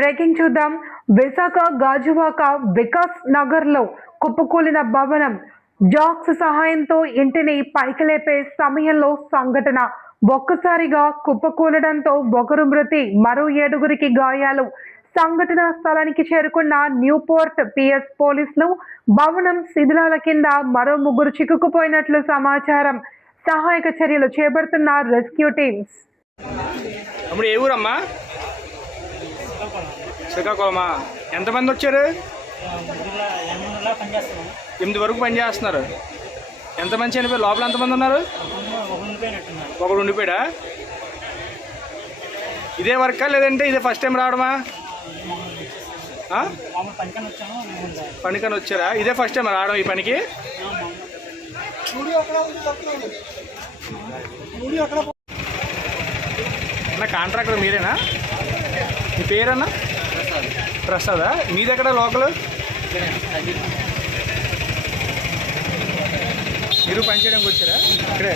Breaking చూద్దాం. విశాఖ గాజువాక వికాస్ నగర్ లో కుప్పకూలిన భవనం. జాక్స్ సహాయంతో ఇంటిని పైకి లేపే సమయంలో సంఘటన. ఒక్కసారిగా కుప్పకూలడంతో ఒకరు మృతి, మరో 7గురికి గాయాలు. సంఘటనా స్థలానికి చేరుకున్న న్యూపోర్ట్ పిఎస్ పోలీసులు భవనం శిథిలాల కింద మరో 3 చిక్కుకుపోయినట్లు సమాచారం. సహాయక చర్యలు చేపడుతున్న రెస్క్యూ టీమ్స్. ఏ ఊరమ్మా? శ్రీకాకుళమా? ఎంతమంది వచ్చారు? 8 వరకు పనిచేస్తున్నారు. ఎంతమంది చనిపోయారు? లోపల ఎంతమంది ఉన్నారు? ఒకడు ఉండిపోయాడా? ఇదే వర్కా లేదంటే ఇదే ఫస్ట్ టైం రావడమా? పనికని వచ్చారా? ఇదే ఫస్ట్ టైం రావడం ఈ పనికి? అన్న కాంట్రాక్టర్ మీరేనా? మీ పేరన్నా? ప్రసాదా? మీది ఎక్కడ లోకల్? మీరు పని చేయడానికి వచ్చారా ఇక్కడే?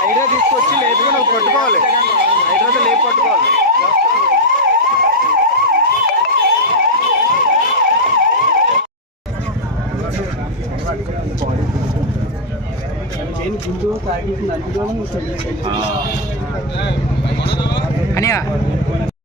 హైడ్రా తీసుకొచ్చి లేపుకొని పట్టుకోవాలి. హైడ్రాతో లేపు పట్టుకోవాలి. అనియా